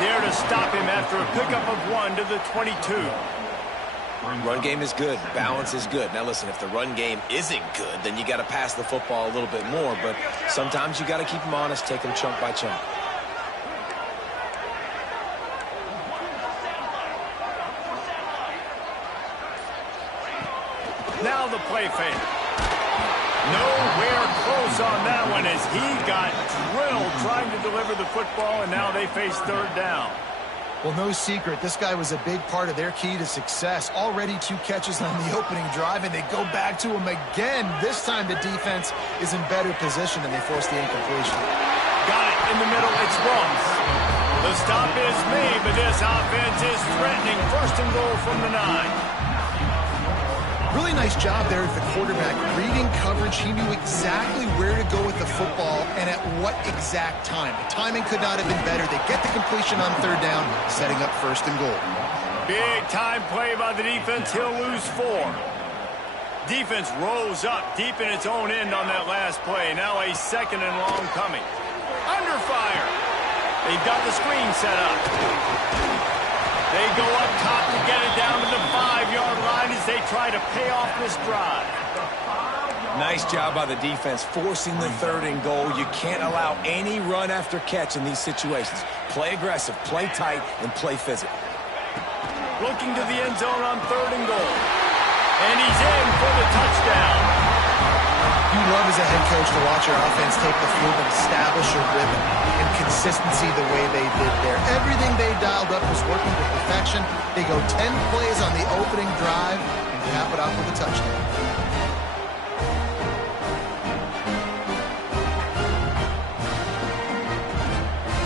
There to stop him after a pickup of 1 to the 22. Run game is good. Balance is good. Now, listen, if the run game isn't good, then you got to pass the football a little bit more. But sometimes you got to keep them honest, take them chunk by chunk. Now the play fake. Nowhere close on that one as he got drilled trying to deliver the football, and now they face third down. Well, no secret, this guy was a big part of their key to success. Already 2 catches on the opening drive, and they go back to him again. This time the defense is in better position, and they force the incompletion. Got it in the middle. It's Ross. The stop is made, but this offense is threatening. First and goal from the 9. Really nice job there with the quarterback. Reading coverage, he knew exactly where to go with the football and at what exact time. The timing could not have been better. They get the completion on third down, setting up first and goal. Big time play by the defense. He'll lose 4. Defense rolls up deep in its own end on that last play. Now a second and long coming. Under fire. They've got the screen set up. They go up top to get it down to the 5-yard line as they try to pay off this drive. Nice job by the defense forcing the third and goal. You can't allow any run after catch in these situations. Play aggressive, play tight, and play physical. Looking to the end zone on third and goal. And he's in for the touchdown. You love as a head coach to watch your offense take the field and establish a rhythm and consistency the way they did there. Everything they dialed up was working to perfection. They go 10 plays on the opening drive and cap it off with a touchdown.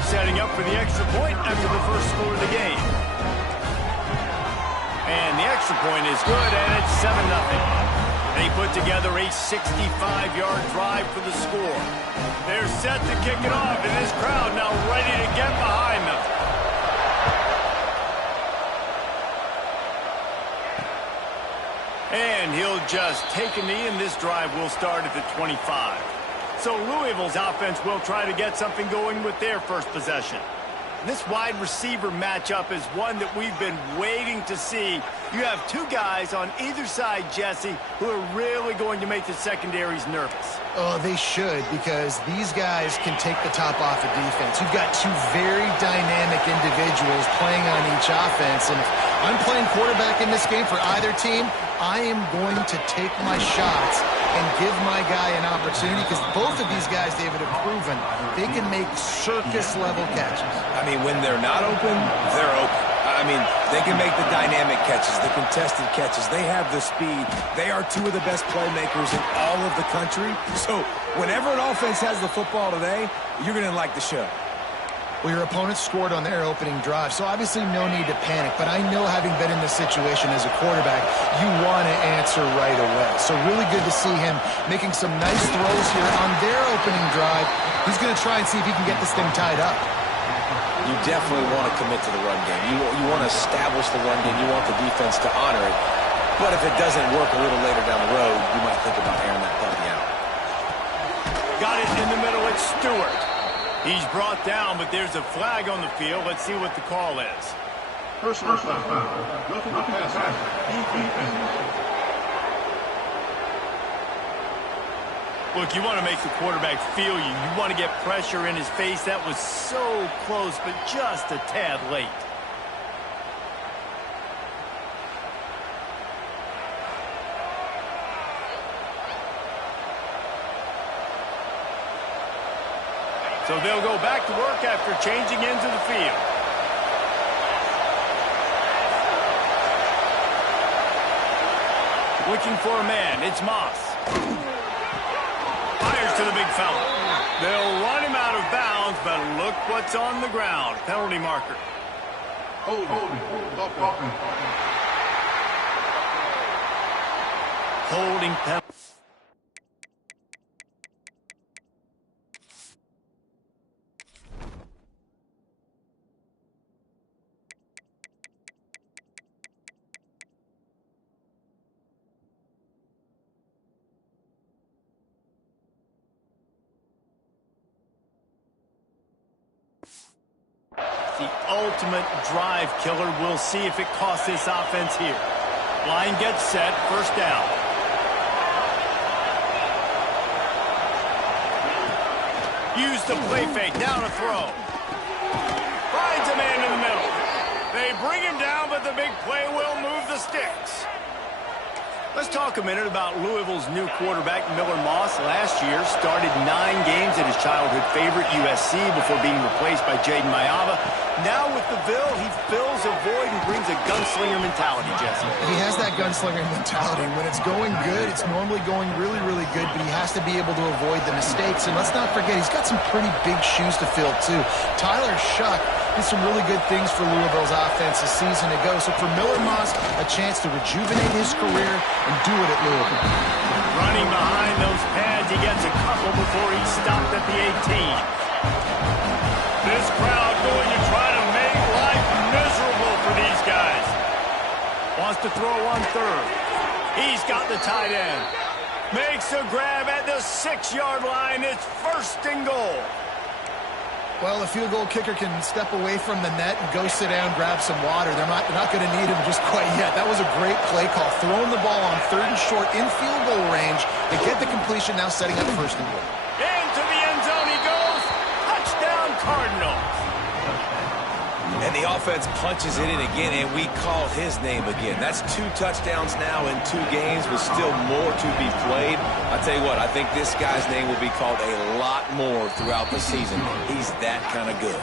Setting up for the extra point after the first score of the game. And the extra point is good, and it's 7-0. They put together a 65-yard drive for the score. They're set to kick it off, and this crowd now ready to get behind them. And he'll just take a knee, and this drive will start at the 25. So Louisville's offense will try to get something going with their first possession. This wide receiver matchup is one that we've been waiting to see. You have 2 guys on either side, Jesse, who are really going to make the secondaries nervous. Oh, they should, because these guys can take the top off of defense. You've got 2 very dynamic individuals playing on each offense, and if I'm playing quarterback in this game for either team, I am going to take my shots and give my guy an opportunity, because both of these guys, David, have proven they can make circus-level catches. I mean, when they're not open, they're open. I mean, they can make the dynamic catches, the contested catches. They have the speed. They are 2 of the best playmakers in all of the country. So whenever an offense has the football today, you're going to like the show. Well, your opponent scored on their opening drive, so obviously no need to panic. But I know, having been in this situation as a quarterback, you want to answer right away. So really good to see him making some nice throws here on their opening drive. He's going to try and see if he can get this thing tied up. You definitely want to commit to the run game. You want to establish the run game. You want the defense to honor it. But if it doesn't work a little later down the road, you might think about airing that puppy out. Got it in the middle. It's Stewart. He's brought down, but there's a flag on the field. Let's see what the call is. Personal foul. Roughing the passer. Look, you want to make the quarterback feel you. You want to get pressure in his face. That was so close, but just a tad late. So they'll go back to work after changing into the field. Looking for a man. It's Moss. Fires to the big fella. They'll run him out of bounds, but look what's on the ground. Penalty marker. Holding penalty. the ultimate drive killer. We'll see if it costs this offense here. Line gets set, first down. Use the play fake, down to throw. Finds a man in the middle. They bring him down, but the big play will move the sticks. Let's talk a minute about Louisville's new quarterback, Miller Moss. Last year, started 9 games at his childhood favorite, USC, before being replaced by Jaden Mayava. Now with the Ville, he fills a void and brings a gunslinger mentality, Jesse. He has that gunslinger mentality. When it's going good, it's normally going really, really good, but he has to be able to avoid the mistakes. And let's not forget, he's got some pretty big shoes to fill, too. Tyler Shuck did some really good things for Louisville's offense a season ago. So for Miller Moss, a chance to rejuvenate his career and do it at Louisville. Running behind those pads, he gets a couple before he stopped at the 18. This crowd going to try to make life miserable for these guys. Wants to throw on third. He's got the tight end. Makes a grab at the 6-yard line. It's first and goal. Well, the field goal kicker can step away from the net and go sit down, grab some water. They're not going to need him just quite yet. That was a great play call. Throwing the ball on third and short in field goal range. They get the completion, now setting up first and goal. Into the end zone he goes. Touchdown, Cardinals. And the offense punches it in again, and we call his name again. That's 2 touchdowns now in 2 games with still more to be played. I tell you what, I think this guy's name will be called a lot more throughout the season. He's that kind of good.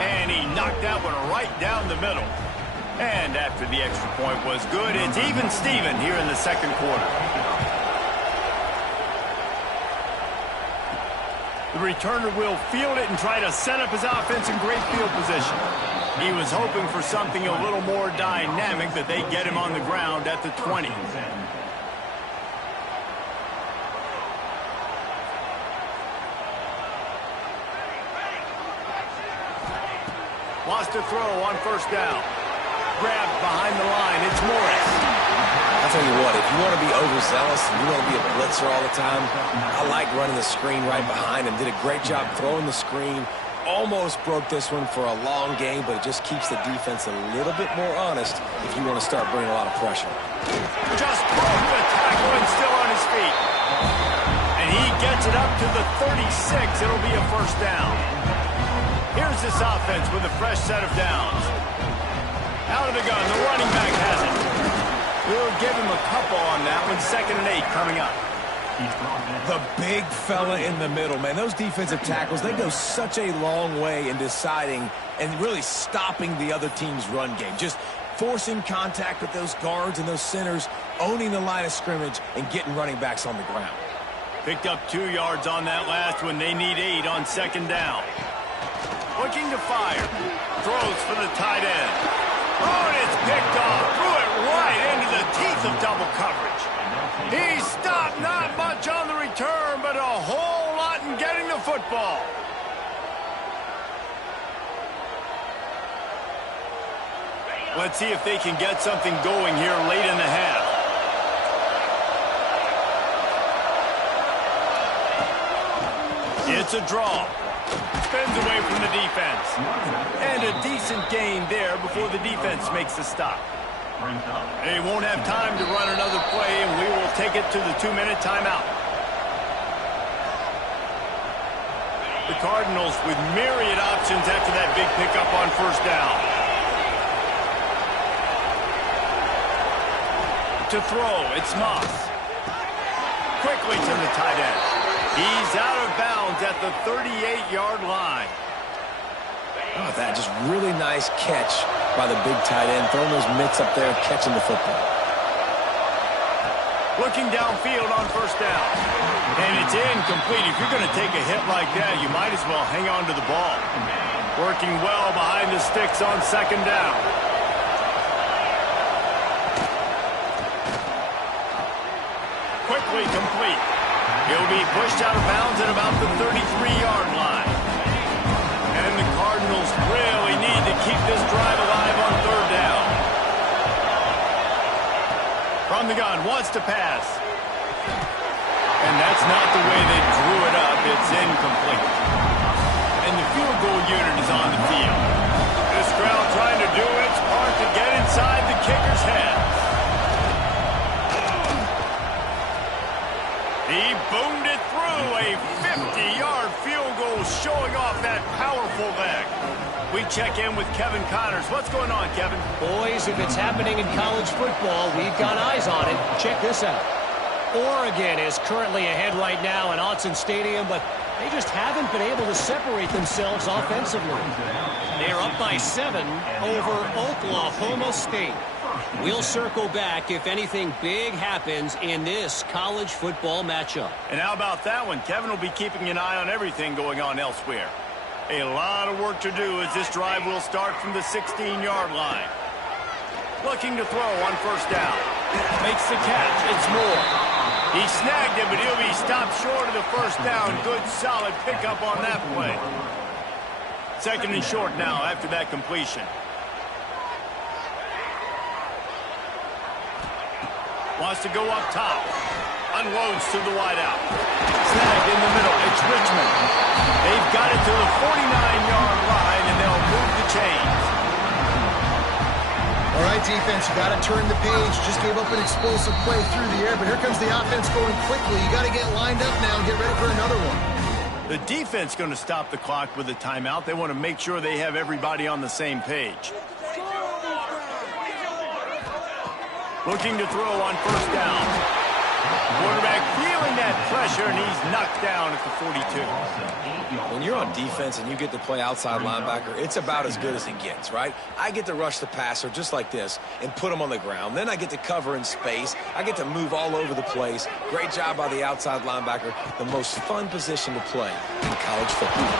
And he knocked that one right down the middle. And after the extra point was good, it's even Steven here in the second quarter. The returner will field it and try to set up his offense in great field position. He was hoping for something a little more dynamic, but they get him on the ground at the 20. Wants to throw on first down. Grabbed behind the line. It's Morris. I'll tell you what, if you want to be overzealous and you want to be a blitzer all the time, I like running the screen right behind him. Did a great job throwing the screen. Almost broke this one for a long game, but it just keeps the defense a little bit more honest if you want to start bringing a lot of pressure. Just broke the tackle and still on his feet. And he gets it up to the 36. It'll be a first down. Here's this offense with a fresh set of downs. Out of the gun, the running back has it. We'll give him a couple on that one. 2nd and 8 coming up. The big fella in the middle, man. Those defensive tackles, they go such a long way in deciding and really stopping the other team's run game. Just forcing contact with those guards and those centers, owning the line of scrimmage, and getting running backs on the ground. Picked up 2 yards on that last one. They need 8 on 2nd down. Looking to fire. Throws for the tight end. Oh, and it's picked off. Threw it right into the teeth of double coverage. He stopped, not much on the return, but a whole lot in getting the football. Let's see if they can get something going here late in the half. It's a draw. Spins away from the defense. And a decent gain there before the defense makes the stop. They won't have time to run another play, and we will take it to the 2-minute timeout. The Cardinals with myriad options after that big pickup on first down. To throw, it's Moss. Quickly to the tight end. He's out of bounds at the 38-yard line. Oh, that just really nice catch by the big tight end, throwing those mitts up there, catching the football. Looking downfield on first down. And it's incomplete. If you're going to take a hit like that, you might as well hang on to the ball. Working well behind the sticks on 2nd down. Quickly complete. He'll be pushed out of bounds at about the 33-yard line. And the Cardinals really need to keep this drive alive on 3rd down. From the gun, wants to pass. And that's not the way they drew it up. It's incomplete. And the field goal unit is on the field. This crowd trying to do its part to get inside the kicker's head. He boomed it through. A 50-yard field goal showing off that powerful leg. We check in with Kevin Connors. What's going on, Kevin? Boys, if it's happening in college football, we've got eyes on it. Check this out. Oregon is currently ahead right now in Autzen Stadium, but they just haven't been able to separate themselves offensively. They're up by 7 over Oklahoma State. We'll circle back if anything big happens in this college football matchup. And how about that one? Kevin will be keeping an eye on everything going on elsewhere. A lot of work to do as this drive will start from the 16-yard line. Looking to throw on first down. Makes the catch. It's Moore. He snagged it, but he'll be stopped short of the first down. Good, solid pickup on that play. Second and short now after that completion. Wants to go up top. Unloads to the wideout. Snagged in the middle. It's Richmond. They've got it to the 49-yard line, and they'll move the chains. All right, defense, you got to turn the page. Just gave up an explosive play through the air, but here comes the offense going quickly. You got to get lined up now and get ready for another one. The defense going to stop the clock with a timeout. They want to make sure they have everybody on the same page. Looking to throw on first down. Quarterback feeling that pressure, and he's knocked down at the 42. When you're on defense and you get to play outside linebacker, it's about as good as it gets, right? I get to rush the passer just like this and put him on the ground. Then I get to cover in space. I get to move all over the place. Great job by the outside linebacker. The most fun position to play in college football.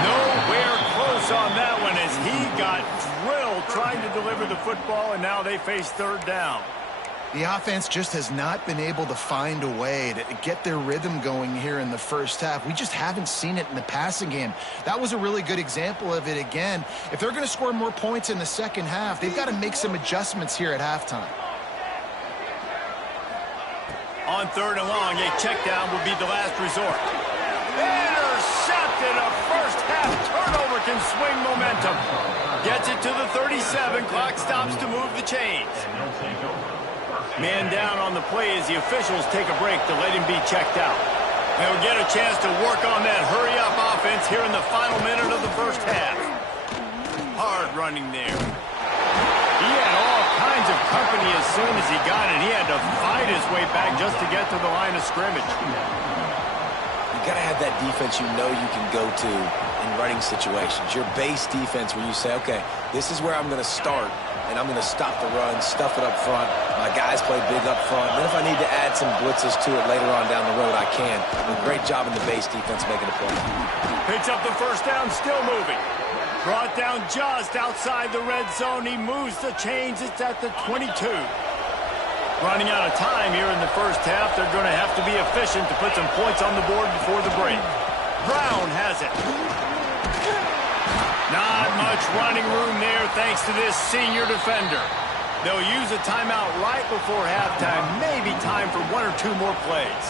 Nowhere close on that one as he got drilled trying to deliver the football, and now they face third down. The offense just has not been able to find a way to get their rhythm going here in the first half. We just haven't seen it in the passing game. That was a really good example of it again. If they're going to score more points in the second half, they've got to make some adjustments here at halftime. On third and long, a check down would be the last resort. Intercepted. A first half turnover can swing momentum. Gets it to the 37. Clock stops to move the chains. Man down on the play as the officials take a break to let him be checked out. They'll get a chance to work on that hurry-up offense here in the final minute of the first half. Hard running there. He had all kinds of company as soon as he got it. He had to fight his way back just to get to the line of scrimmage. You got to have that defense you know you can go to in running situations. Your base defense where you say, okay, this is where I'm going to start. And I'm going to stop the run, stuff it up front. My guys play big up front. Then if I need to add some blitzes to it later on down the road, I can. A great job in the base defense making a play. Picks up the first down, still moving. Brought down just outside the red zone. He moves the chains. It's at the 22. Running out of time here in the first half. They're going to have to be efficient to put some points on the board before the break. Brown has it. Not much running room there thanks to this senior defender. They'll use a timeout right before halftime. Maybe time for one or two more plays.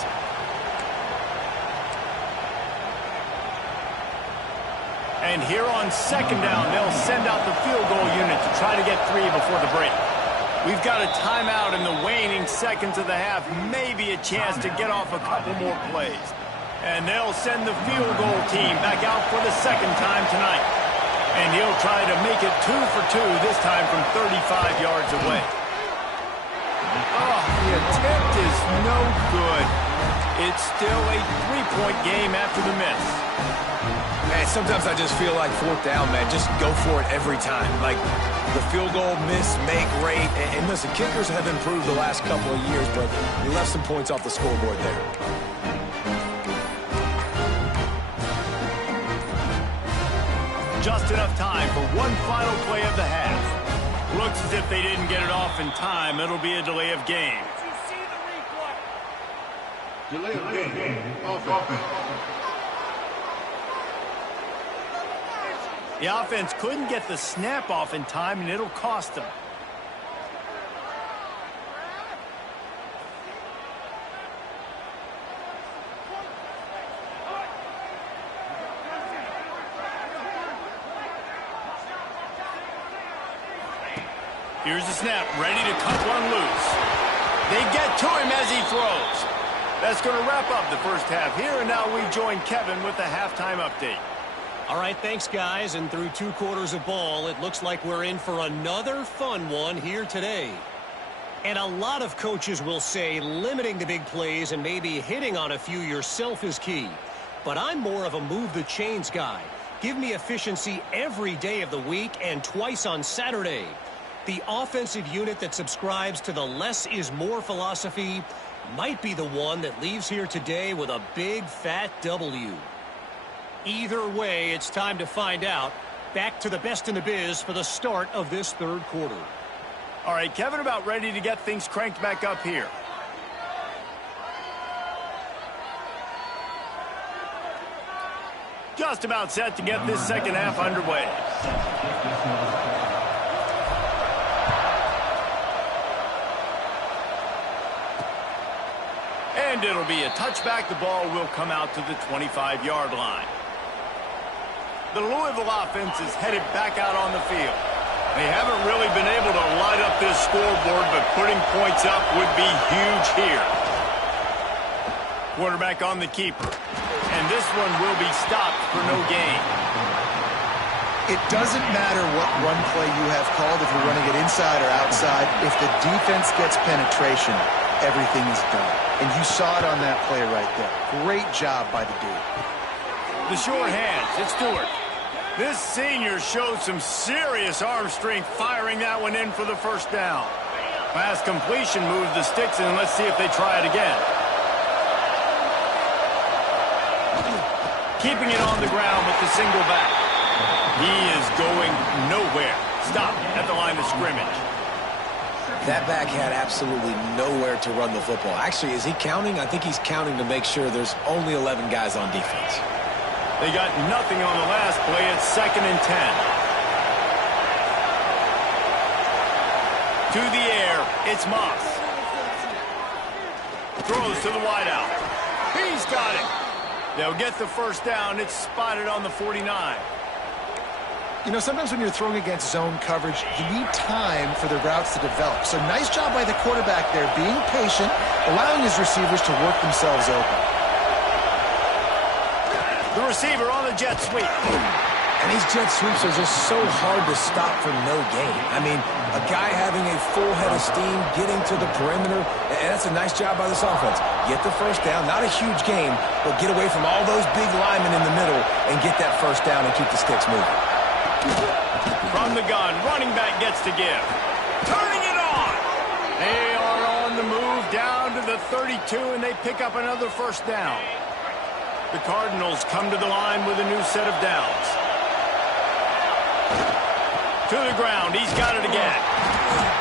And here on second down, they'll send out the field goal unit to try to get 3 before the break. We've got a timeout in the waning seconds of the half. Maybe a chance to get off a couple more plays. And they'll send the field goal team back out for the second time tonight. And he'll try to make it 2 for 2, this time from 35 yards away. Oh, the attempt is no good. It's still a 3-point game after the miss. Man, sometimes I just feel like fourth down, man. Just go for it every time. Like the field goal miss, make rate. And listen, kickers have improved the last couple of years, but you left some points off the scoreboard there. Just enough time for one final play of the half. Looks as if they didn't get it off in time. It'll be a delay of game. Delay of game. Offense. The offense couldn't get the snap off in time, and it'll cost them. Here's the snap, ready to cut one loose. They get to him as he throws. That's going to wrap up the first half here, and now we join Kevin with the halftime update. All right, thanks, guys. And through 2 quarters of ball, it looks like we're in for another fun one here today. And a lot of coaches will say limiting the big plays and maybe hitting on a few yourself is key. But I'm more of a move the chains guy. Give me efficiency every day of the week and twice on Saturday. The offensive unit that subscribes to the less is more philosophy might be the one that leaves here today with a big fat W. Either way, it's time to find out. Back to the best in the biz for the start of this third quarter. All right, Kevin, about ready to get things cranked back up here. Just about set to get this second half underway. And it'll be a touchback. The ball will come out to the 25-yard line. The Louisville offense is headed back out on the field. They haven't really been able to light up this scoreboard, but putting points up would be huge here. Quarterback on the keeper. And this one will be stopped for no gain. It doesn't matter what run play you have called, if you're running it inside or outside. If the defense gets penetration, everything is done. And you saw it on that play right there. Great job by the dude. The short hands, it's Stewart. This senior showed some serious arm strength firing that one in for the first down. Pass completion moves the sticks in. Let's see if they try it again. Keeping it on the ground with the single back. He is going nowhere. Stop at the line of scrimmage. That back had absolutely nowhere to run the football. Actually, is he counting? I think he's counting to make sure there's only 11 guys on defense. They got nothing on the last play. It's 2nd and 10. To the air, it's Moss. Throws to the wideout. He's got it. They'll get the first down. It's spotted on the 49. You know, sometimes when you're throwing against zone coverage, you need time for the routes to develop. So nice job by the quarterback there, being patient, allowing his receivers to work themselves open. The receiver on the jet sweep. And these jet sweeps are just so hard to stop for no gain. I mean, a guy having a full head of steam, getting to the perimeter, and that's a nice job by this offense. Get the first down, not a huge game, but get away from all those big linemen in the middle and get that first down and keep the sticks moving. From the gun, running back gets to give. Turning it on! They are on the move down to the 32, and they pick up another first down. The Cardinals come to the line with a new set of downs. To the ground, he's got it again.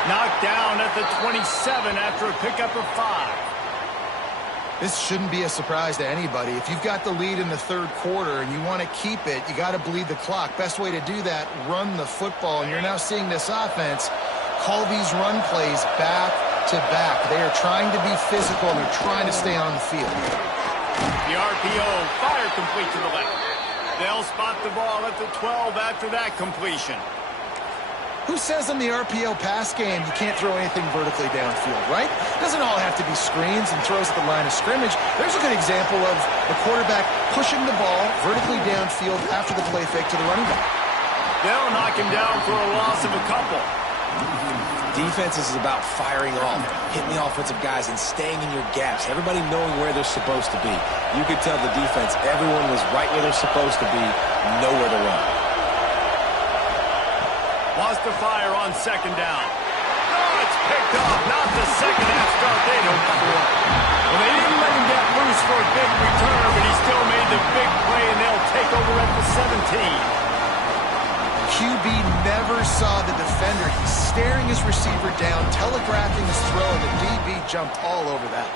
Knocked down at the 27 after a pickup of 5. This shouldn't be a surprise to anybody. If you've got the lead in the third quarter and you want to keep it, you got to bleed the clock. Best way to do that, run the football. And you're now seeing this offense call these run plays back to back. They are trying to be physical, and they're trying to stay on the field. The RPO, fire complete to the left. They'll spot the ball at the 12 after that completion. Who says in the RPO pass game you can't throw anything vertically downfield, right? Doesn't all have to be screens and throws at the line of scrimmage. There's a good example of the quarterback pushing the ball vertically downfield after the play fake to the running back. They'll knock him down for a loss of a couple. Defense is about firing off, hitting the offensive guys and staying in your gaps. Everybody knowing where they're supposed to be. You could tell the defense, everyone was right where they're supposed to be, nowhere to run. Lost the fire on second down. Oh, it's picked off. Not the second half start they'd hoped for. Well, they didn't let him get loose for a big return, but he still made the big play, and they'll take over at the 17. QB never saw the defender. He's staring his receiver down, telegraphing his throw, and the DB jumped all over that.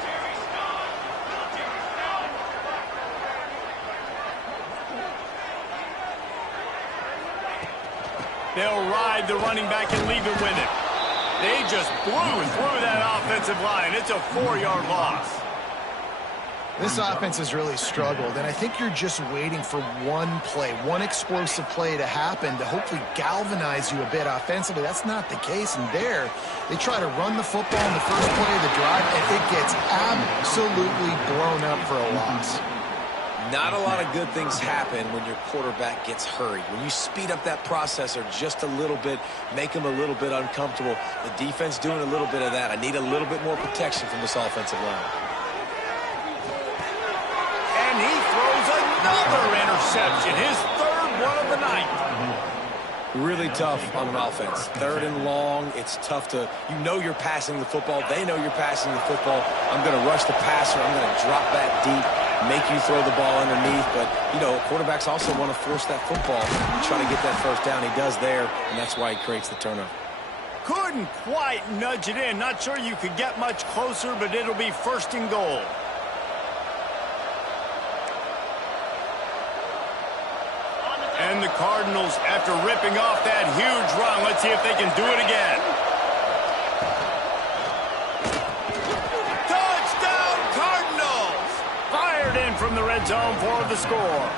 They'll ride the running back and leave it with him. They just blew through that offensive line. It's a 4-yard loss. This offense has really struggled, and I think you're just waiting for one play, one explosive play to happen to hopefully galvanize you a bit offensively. That's not the case, and there, they try to run the football in the first play of the drive, and it gets absolutely blown up for a loss. Not a lot of good things happen when your quarterback gets hurried. When you speed up that processor just a little bit, make him a little bit uncomfortable, the defense doing a little bit of that. I need a little bit more protection from this offensive line. And he throws another interception, his third one of the night. Really tough on an offense. Third and long, it's tough to, you know you're passing the football. They know you're passing the football. I'm going to rush the passer. I'm going to drop back deep, make you throw the ball underneath. But, you know, quarterbacks also want to force that football and try to get that first down. He does there, and that's why he creates the turnover. Couldn't quite nudge it in. Not sure you could get much closer, but it'll be first and goal. And the Cardinals, after ripping off that huge run, let's see if they can do it again. Touchdown, Cardinals! Fired in from the red zone for the score.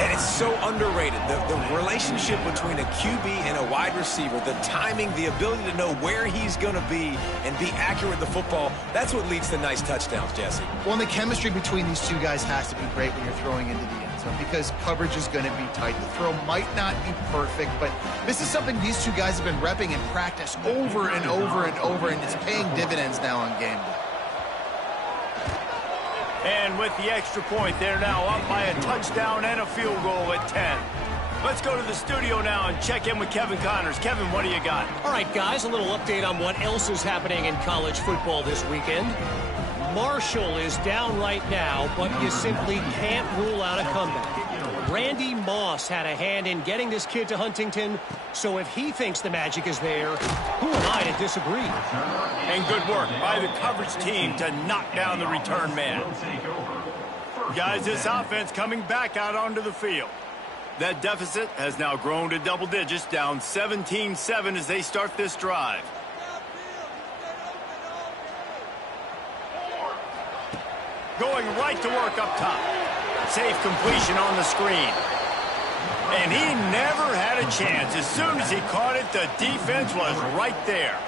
And it's so underrated. The relationship between a QB and a wide receiver, the timing, the ability to know where he's going to be and be accurate with the football, that's what leads to nice touchdowns, Jesse. Well, and the chemistry between these two guys has to be great when you're throwing into the end zone because coverage is going to be tight. The throw might not be perfect, but this is something these two guys have been repping in practice over and over and over, and it's paying dividends now on game day. And with the extra point, they're now up by a touchdown and a field goal at 10. Let's go to the studio now and check in with Kevin Connors. Kevin, what do you got? All right, guys, a little update on what else is happening in college football this weekend. Marshall is down right now, but you simply can't rule out a comeback. Randy Moss had a hand in getting this kid to Huntington, so if he thinks the magic is there, who am I to disagree? And good work by the coverage team to knock down the return man. Guys, this offense coming back out onto the field. That deficit has now grown to double digits, down 17-7 as they start this drive. Going right to work up top. Safe completion on the screen. And he never had a chance. As soon as he caught it, the defense was right there.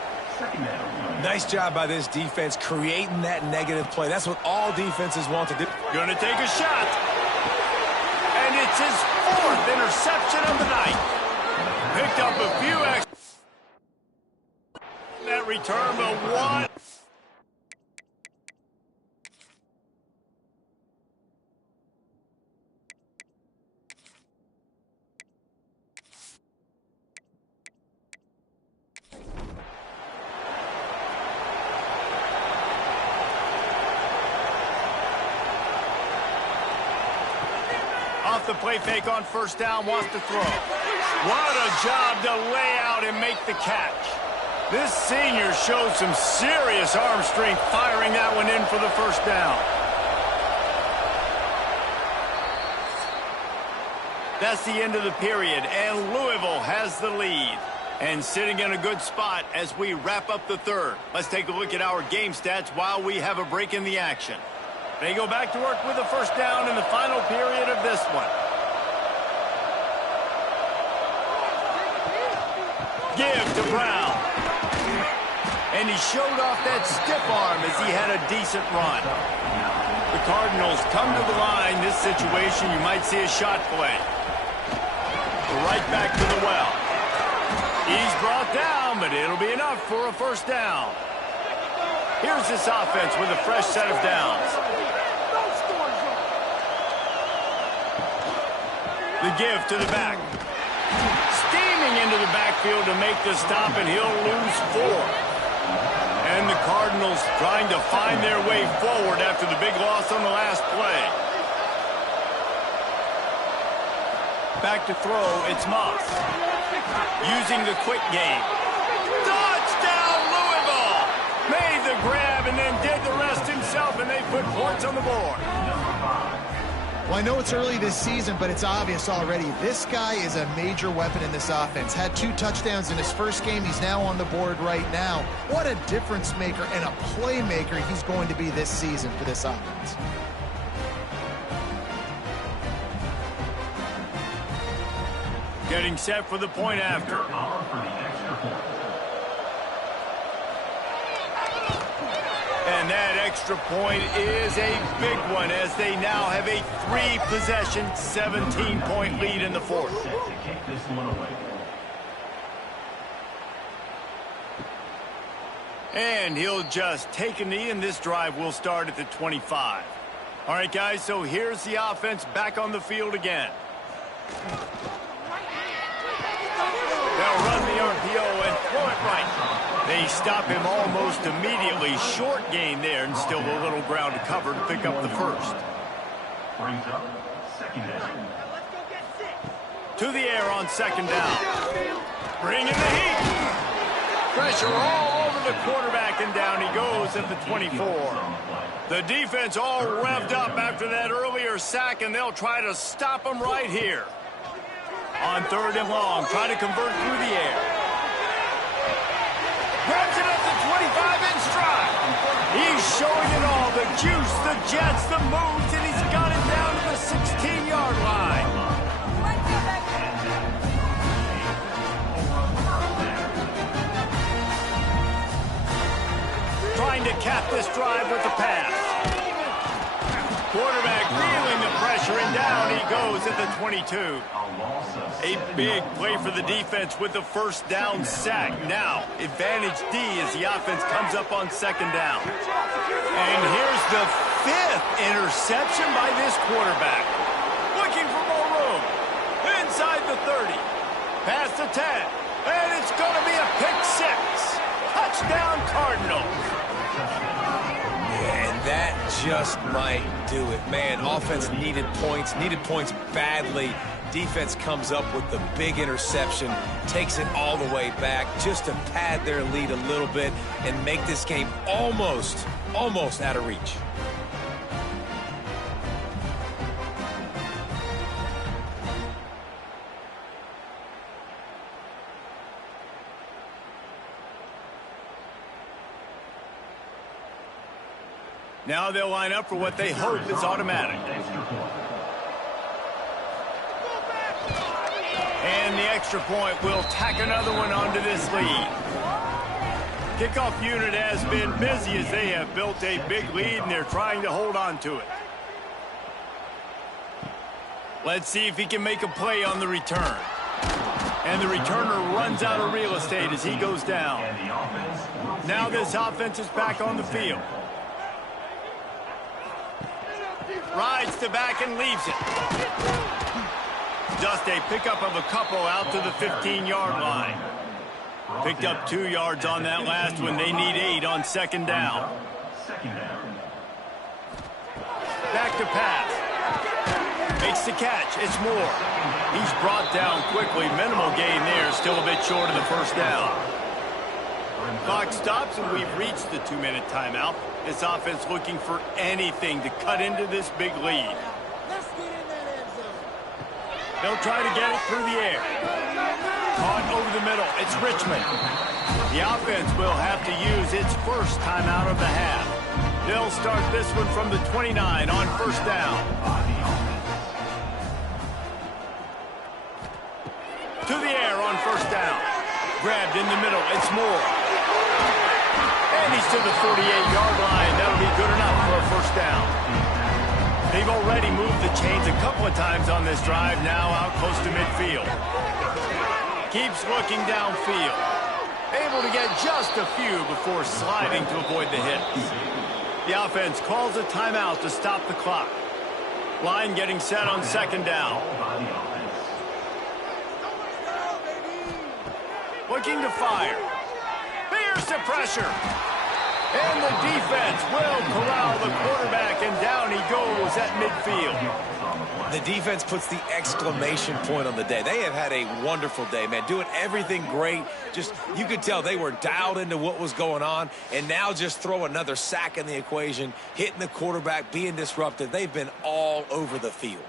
Nice job by this defense creating that negative play. That's what all defenses want to do. Gonna take a shot. And it's his fourth interception of the night. Picked up a few extra. That return, but one. Off the play fake on first down, wants to throw. What a job to lay out and make the catch. This senior showed some serious arm strength firing that one in for the first down. That's the end of the period, and Louisville has the lead. And sitting in a good spot as we wrap up the third. Let's take a look at our game stats while we have a break in the action. They go back to work with the first down in the final period of this one. Give to Brown. And he showed off that stiff arm as he had a decent run. The Cardinals come to the line. This situation, you might see a shot play. Right back to the well. He's brought down, but it'll be enough for a first down. Here's this offense with a fresh set of downs. The give to the back. Steaming into the backfield to make the stop, and he'll lose 4. And the Cardinals trying to find their way forward after the big loss on the last play. Back to throw, it's Moss. Using the quick game. Touchdown, Louisville! Made the grab and then did the rest himself, and they put points on the board. Well, I know it's early this season, but it's obvious already. This guy is a major weapon in this offense. Had 2 touchdowns in his first game. He's now on the board right now. What a difference maker and a playmaker he's going to be this season for this offense. Getting set for the point after. And that extra point is a big one as they now have a 3-possession, 17-point lead in the fourth. And he'll just take a knee, and this drive will start at the 25. All right, guys, so here's the offense back on the field again. They'll run the RPO and throw it right. They stop him almost immediately. Short gain there, and still a little ground to cover to pick up the first. Brings up second down. To the air on second down. Bringing the heat. Pressure all over the quarterback, and down he goes at the 24. The defense all revved up after that earlier sack, and they'll try to stop him right here. On 3rd and long, try to convert through the air. Grabs it at the 25 in stride. He's showing it all, the juice, the jets, the moves, and he's got it down to the 16-yard line. Trying to cap this drive with the pass. Quarterback feeling the pressure, and down he goes at the 22. A big play for the defense with the first down sack. Now, advantage D as the offense comes up on second down. And here's the 5th interception by this quarterback. Looking for more room. Inside the 30. Past the 10. And it's going to be a pick 6. Touchdown Cardinals. And that just might do it. Man, offense needed points badly. Defense comes up with the big interception, takes it all the way back just to pad their lead a little bit and make this game almost out of reach. Now they'll line up for what they hope is automatic. And the extra point will tack another one onto this lead. Kickoff unit has been busy as they have built a big lead, and they're trying to hold on to it. Let's see if he can make a play on the return. And the returner runs out of real estate as he goes down. Now this offense is back on the field. Rides to back and leaves it. Just a pickup of a couple out to the 15-yard line. Picked up 2 yards on that last one. They need 8 on second down. Back to pass. Makes the catch. It's Moore. He's brought down quickly. Minimal gain there. Still a bit short of the first down. Clock stops, and we've reached the 2-minute timeout. This offense looking for anything to cut into this big lead. They'll try to get it through the air. Caught over the middle. It's Richmond. The offense will have to use its first timeout of the half. They'll start this one from the 29 on first down. To the air on first down. Grabbed in the middle. It's Moore. And he's to the 48-yard line. That'll be good enough for a first down. They've already moved the chains a couple of times on this drive, now out close to midfield. Keeps looking downfield. Able to get just a few before sliding to avoid the hits. The offense calls a timeout to stop the clock. Line getting set on second down. Looking to fire. Here's the pressure. And the defense will corral the quarterback, and down he goes at midfield. The defense puts the exclamation point on the day. They have had a wonderful day, man, doing everything great. Just, you could tell they were dialed into what was going on, and now just throw another sack in the equation, hitting the quarterback, being disruptive. They've been all over the field.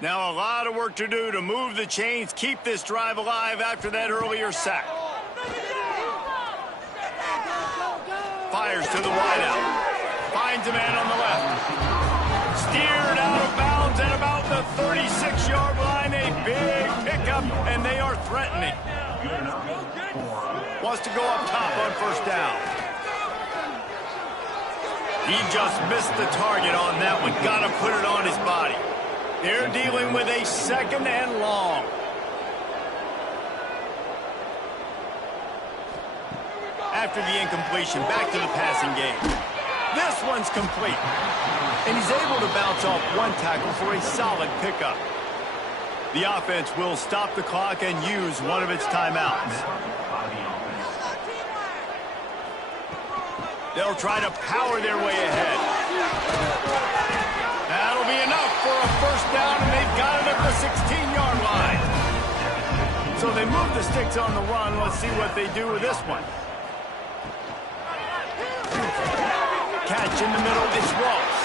Now a lot of work to do to move the chains, keep this drive alive after that earlier sack. Fires to the wideout. Finds a man on the left. Steered out of bounds at about the 36-yard line. A big pickup, and they are threatening. Wants to go up top on first down. He just missed the target on that one. Got to put it on his body. They're dealing with a 2nd and long. After the incompletion, back to the passing game. This one's complete. And he's able to bounce off one tackle for a solid pickup. The offense will stop the clock and use one of its timeouts. They'll try to power their way ahead. That'll be enough for a first down, and they've got it at the 16-yard line. So they move the sticks on the run. Let's see what they do with this one. Catch in the middle, it's Ross.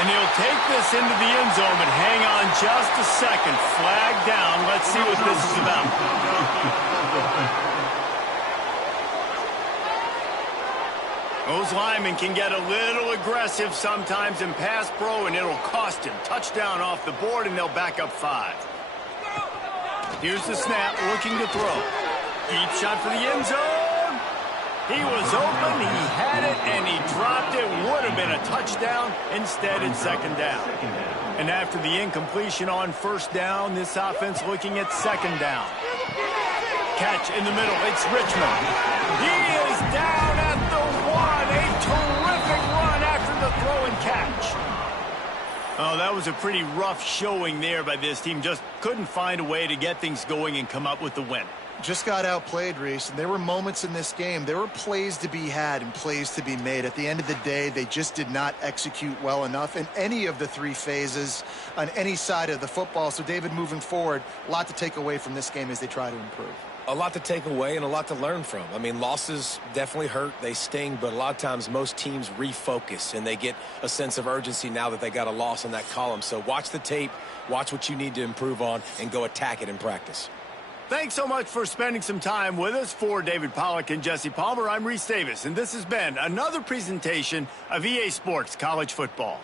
And he'll take this into the end zone, but hang on just a second. Flag down. Let's see what this is about. Those linemen can get a little aggressive sometimes in pass pro, and it'll cost him. Touchdown off the board, and they'll back up 5. Here's the snap, looking to throw. Deep shot for the end zone. He was open, he had it, and he dropped it. Would have been a touchdown. Instead, it's 2nd down. And after the incompletion on first down, this offense looking at 2nd down. Catch in the middle. It's Richmond. He is down at the 1. A terrific run after the throw and catch. Oh, that was a pretty rough showing there by this team. Just couldn't find a way to get things going and come up with the win. Just got outplayed, Reese, and there were moments in this game. There were plays to be had and plays to be made. At the end of the day, they just did not execute well enough in any of the 3 phases on any side of the football. So, David, moving forward, a lot to take away from this game as they try to improve. A lot to take away and a lot to learn from. I mean, losses definitely hurt. They sting, but a lot of times most teams refocus, and they get a sense of urgency now that they got a loss in that column. So watch the tape, watch what you need to improve on, and go attack it in practice. Thanks so much for spending some time with us. For David Pollack and Jesse Palmer, I'm Reese Davis, and this has been another presentation of EA Sports College Football.